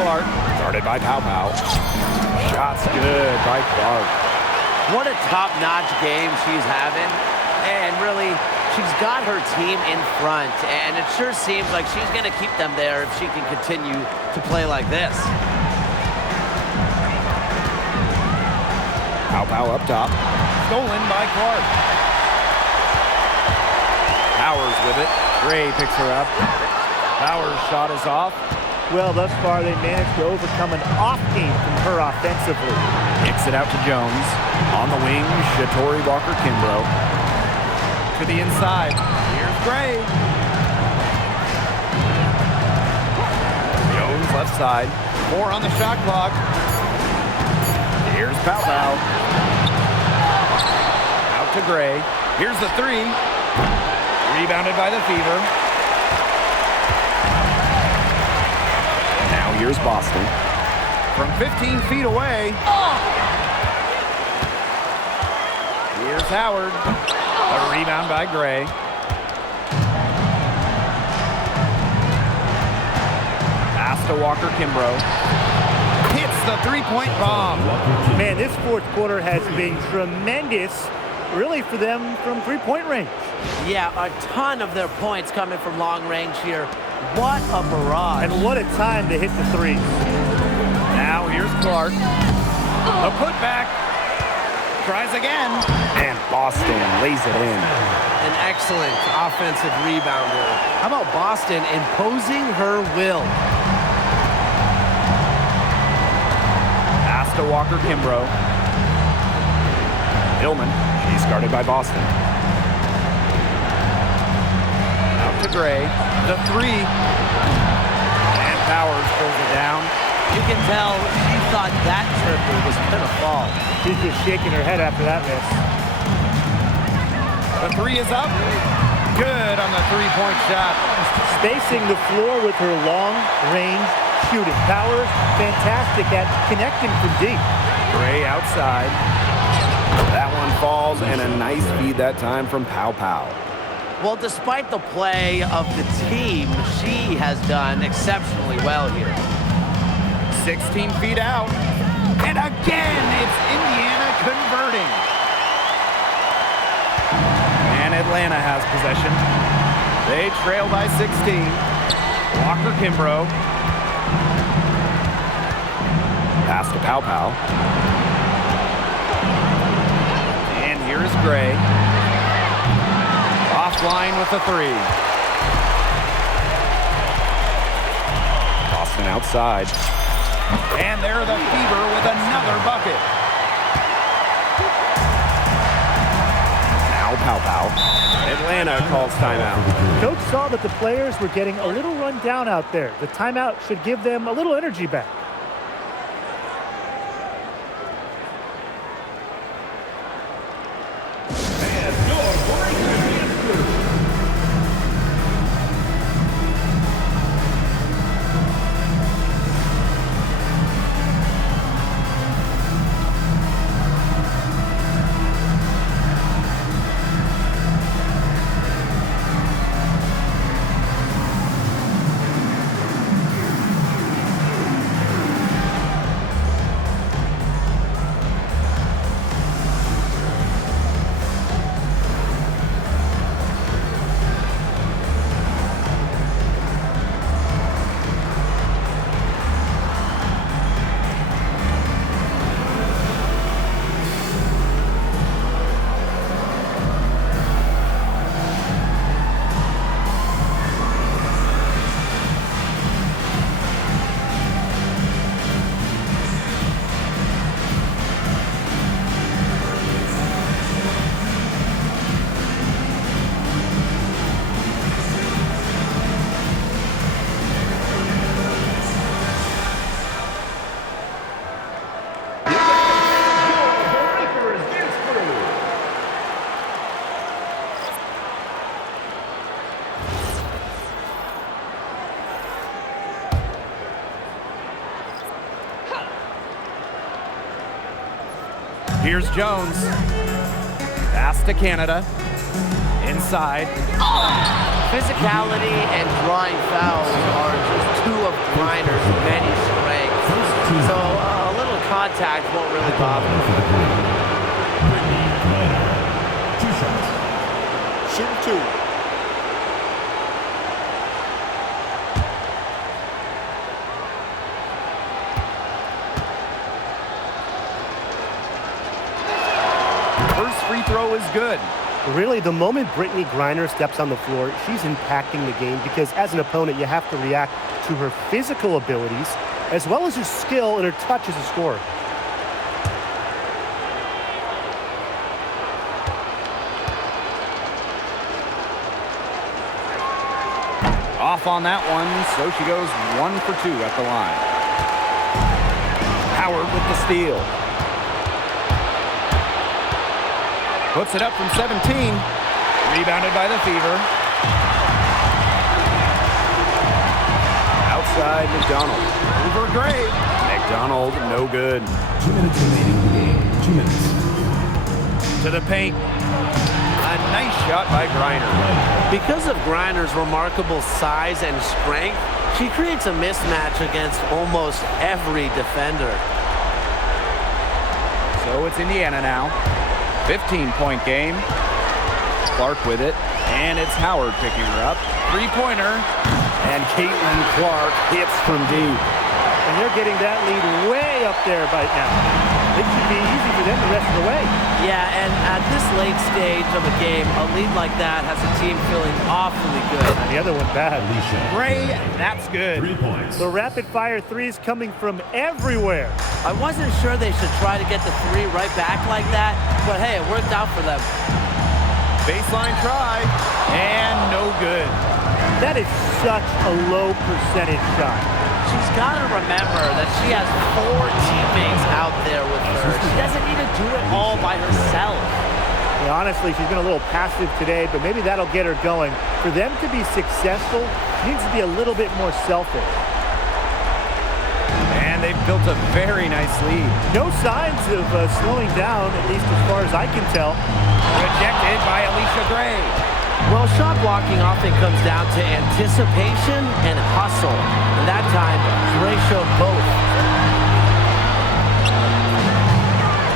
Clark, guarded by Pow Pow. Shots good by Clark. What a top-notch game she's having. And really, she's got her team in front. And it sure seems like she's going to keep them there if she can continue to play like this. Pow Pow up top. Stolen by Clark. Powers with it. Gray picks her up. Powers' shot is off. Well, thus far, they managed to overcome an off game from her offensively. Kicks it out to Jones. On the wing, Shatori Walker-Kimbrough. To the inside. Here's Gray. Jones left side. 4 on the shot clock. Here's Pow. Out to Gray. Here's the 3. Rebounded by the Fever. Now here's Boston. From 15 feet away. Here's Howard. A rebound by Gray. Pass to Walker-Kimbrough. Hits the three-point bomb. Man, this fourth quarter has been tremendous, really, for them from three-point range. Yeah, a ton of their points coming from long range here. What a barrage. And what a time to hit the threes. Now here's Clark. The putback. Tries again. And Boston lays it in. An excellent offensive rebounder. How about Boston imposing her will? Pass to Walker-Kimbrough. Hillman. She's guarded by Boston. Out to Gray. The 3. And Powers pulls it down. You can tell she thought that triple was going to fall. She's just shaking her head after that miss. The 3 is up. Good on the three-point shot. Spacing the floor with her long-range shooting. Powers, fantastic at connecting from deep. Gray outside. That one falls, and a nice feed that time from Pow. Well, despite the play of the team, she has done exceptionally well here. 16 feet out. And again, it's Indiana converting. And Atlanta has possession. They trail by 16. Walker-Kimbrough. Pass to Pow. And here's Gray. Offline with the 3. Boston outside. And they're the Fever with another bucket. Now Pow. Atlanta calls timeout. Coach saw that the players were getting a little run down out there. The timeout should give them a little energy back. Here's Jones. Pass to Canada. Inside. Physicality and drawing fouls are just two of Griner's many strengths. So a little contact won't really bother him. Griner, 2 shots. Shoot 2. First free throw is good. Really, the moment Brittany Griner steps on the floor, she's impacting the game because as an opponent, you have to react to her physical abilities as well as her skill and her touch as a scorer. Off on that one, so she goes 1 for 2 at the line. Howard with the steal. Puts it up from 17. Rebounded by the Fever. Outside McDonald. Over Gray. McDonald, no good. 2 minutes remaining in the game. 2 minutes. To the paint. A nice shot by Griner. Because of Griner's remarkable size and strength, she creates a mismatch against almost every defender. So it's Indiana now. 15-point game. Clark with it. And it's Howard picking her up. Three-pointer. And Caitlin Clark hits from deep. And they're getting that lead way up there right now. It should be easy for them the rest of the way. Yeah, and at this late stage of a game, a lead like that has a team feeling awfully good. And the other one bad. Gray, that's good. 3 points. The rapid-fire threes coming from everywhere. I wasn't sure they should try to get the three right back like that, but hey, it worked out for them. Baseline try. And no good. That is such a low percentage shot. She's got to remember that she has 4 teammates out there with her. She doesn't need to do it all by herself. Yeah, honestly, she's been a little passive today, but maybe that'll get her going. For them to be successful, she needs to be a little bit more selfish. And they've built a very nice lead. No signs of slowing down, at least as far as I can tell. Rejected by Alicia Gray. Well, shot blocking often comes down to anticipation and hustle. And that time, Gray showed both.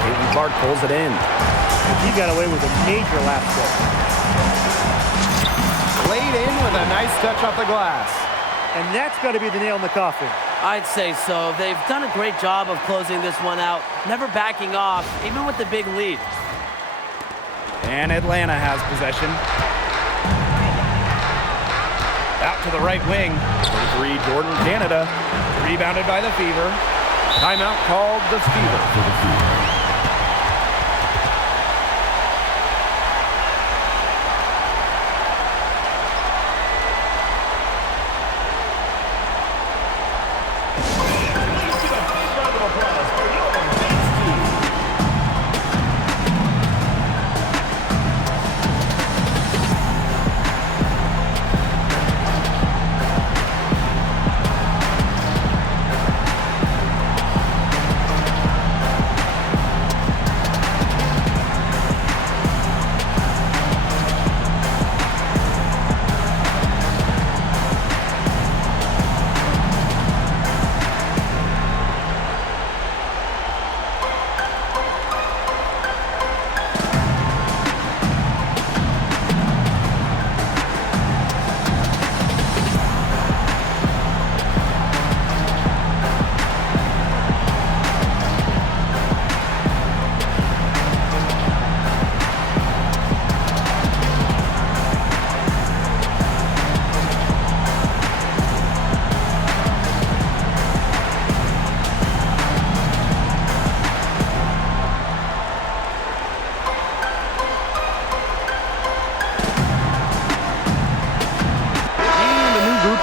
Caitlin Clark pulls it in. He got away with a major last set. Laid in with a nice touch off the glass. And that's got to be the nail in the coffin. I'd say so. They've done a great job of closing this one out, never backing off, even with the big lead. And Atlanta has possession. Out to the right wing. For 3, Jordan, Canada. Rebounded by the Fever. Timeout called the Fever.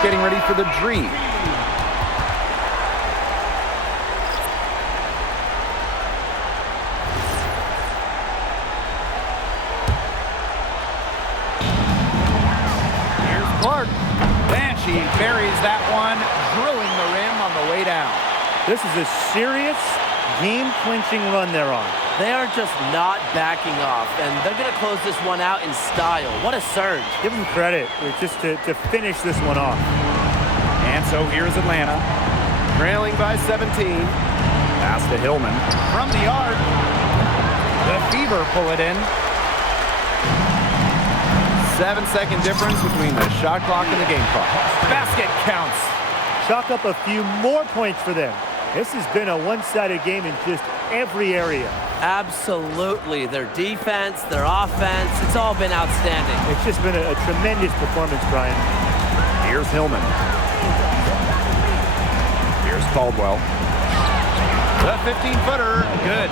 Getting ready for the Dream. Here's Clark. And she buries that one, drilling the rim on the way down. This is a serious game-clinching run they're on. They are just not backing off, and they're going to close this one out in style. What a surge. Give them credit just to finish this one off. And so here's Atlanta, trailing by 17. Pass to Hillman. From the arc, the Fever pull it in. 7-second difference between the shot clock and the game clock. Basket counts. Chalk up a few more points for them. This has been a one-sided game in just every area. Absolutely. Their defense, their offense, it's all been outstanding. It's just been a tremendous performance, Brian. Here's Hillman. Here's Caldwell. The 15-footer, good.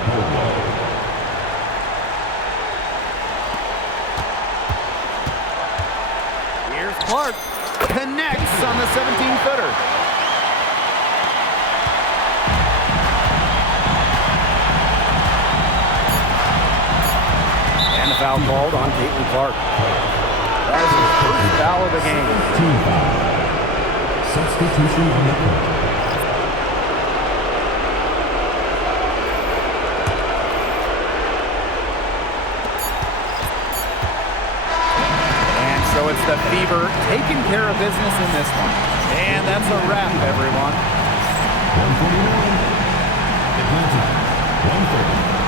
Here's Clark. connects on the 17-footer. And a foul called on Caitlin Clark. That is his first foul of the game. Team foul. Substitution on the court. And so it's the Fever taking care of business in this one. And that's a wrap, everyone. 149. Atlanta, 130.